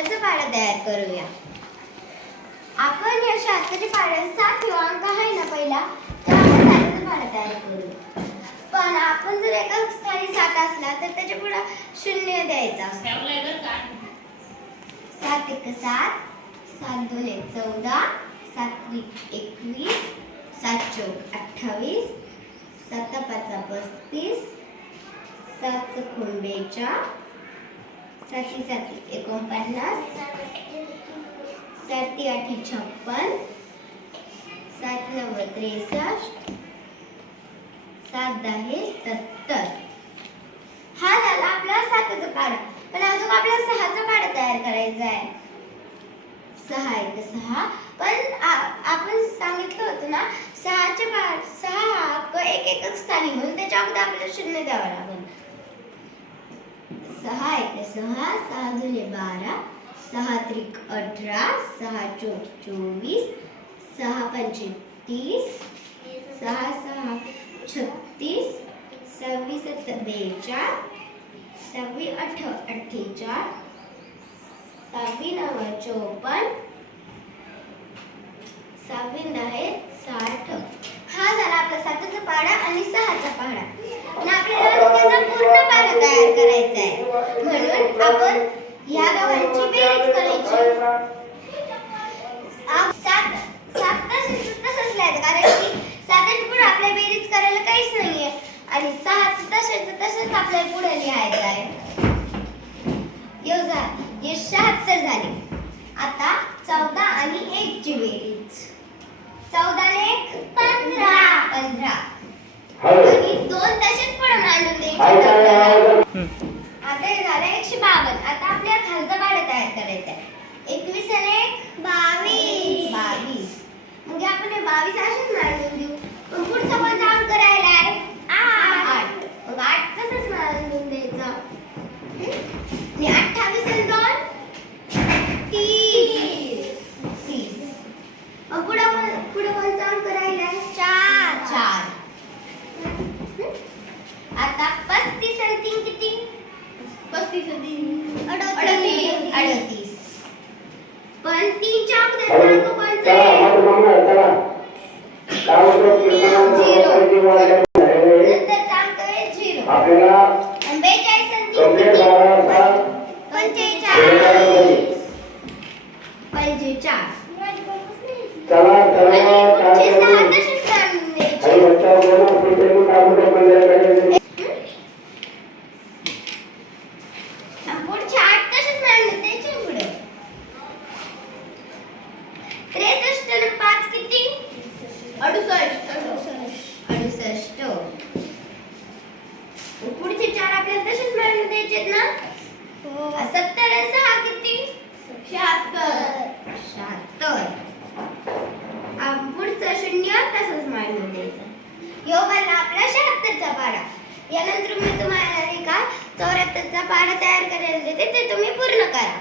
शहात्तरचा पाडा तयार करूया. आपण या पाड्यात सात किंवा अंक आहे ना पहिला तर आपण साताचा पाडा तयार करू पण आपण जर एका स्थानी सात असला तर त्याच्या पुढे शून्य द्यायचा सात. एक सात सात दोन एक चौदा सात एकवीस सात चौक अठ्ठावीस सात पाचा पस्तीस सात चौकोन बेचाळ साती साती एकोणपन्नास साती आठी छप्पन सात नव्वद त्रेसष्ट सात दहा सत्तर. हा झाला आपला साताचा पाडा पण अजून आपल्याला सहाचा पाडा तयार करायचा आहे. सहा एक सहा. पण आपण सांगितलं होतं ना सहाचे पाड सहा हा अंक एक एकच स्थानी म्हणून त्याच्या अगोदर आपल्याला शून्य द्यावं लागेल. सहा एक सहा सहा दुने बारा सहा त्रिक अठरा सहा चौक चोवीस सहा पंचे तीस सहा सहा छत्तीस सव्वीस सत्तर बेचाळ सव्वी अठ अठ्ठेचाळ सहावी नव चोपन्न सहावी दहे साठ. हा झाला आपला साताचा पाडा आणि सहाचा पाडा. आणि आपल्याला पूर्ण पाडा तयार करायचा आहे म्हणून आपण या दोघांची बेरीज करायची. सात सात तसंच लिहायचं कारण की साताच्या पुढे आपल्या बेरीज करायला काहीच नाहीये. आणि सहा तसेच तसंच आपल्याला पुढे लिहायचं आहे. यो जा हे शहात्तर झाले. आता चौदा आणि एक ची बेरीज. चौदा आणि एक पंधरा. पंधरा. हो आणि दोन तसेच पुढे मांडून द्यायचे आपल्याला. आता हे झालं एकशे बावन्न आता आपल्याला खालचा पाडा तयार करायचा आहे एकवीस आणि एक बावीस बावीस म्हणजे आपण हे बावीस असेच मांडून देऊ पण पुढचा कोणता अंक राहिलाय आठ मग आठ तसंच मांडून द्यायचं हम्म? आणि अठ्ठावीस आणि दोन तीस तीस मग पुढे पुढे कोणता अंक राहिलाय चार. चार? आता पस्तीस आणि तीन किती? पस्तीस आणि तीन. अडतीस. अडतीस. पण तीनच्या अगोदरचा अंक कोणता आहे नंतरचा अंक आहे झिरो आणि बेचाळीस आणि तीन किती पंचेचाळीस पंचेचाळीस आणि पुढचे सहा तसेच काढून द्यायचे आणि पुढचे आठ तसेच मांडून द्यायचे पुढे त्रेसष्ट आणि पाच किती अडुसष्ट. अडुसष्ट. पुढचे चार आपल्याला तसेच द्यायचे ना? सत्तर सहा किती? शहात्तर शहात्तर पुढचं शून्य तसंच मांडून द्यायचं. ह्यो बनला आपला शहात्तरचा पाडा. यानंतर मी तुम्हाला नाही का चौऱ्याहत्तरचा पाडा तयार करायला देते ते तुम्ही पूर्ण करा.